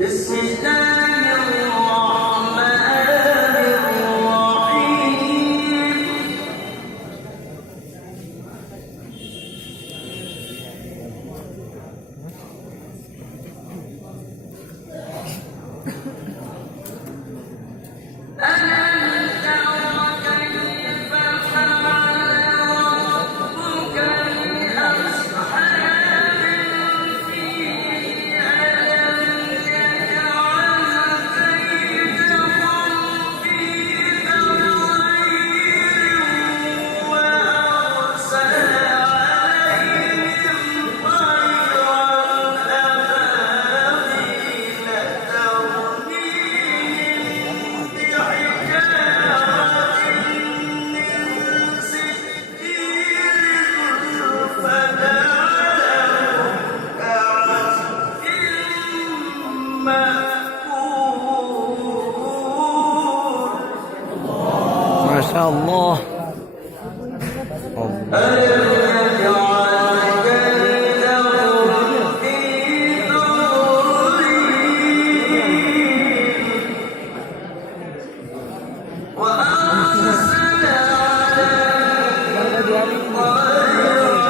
بسم الله الرحمن الرحيم ألم تر كيف فعل ربك بأصحاب الفيل ألم يجعل كيدهم في تضليل وأرسل عليهم طيرا أبابيل ترميهم بحجارة من سجيل فجعلهم كعصف مأكول ما شاء الله. ألم يجعل كيدهم في تضليل وأرسل عليهم طيرا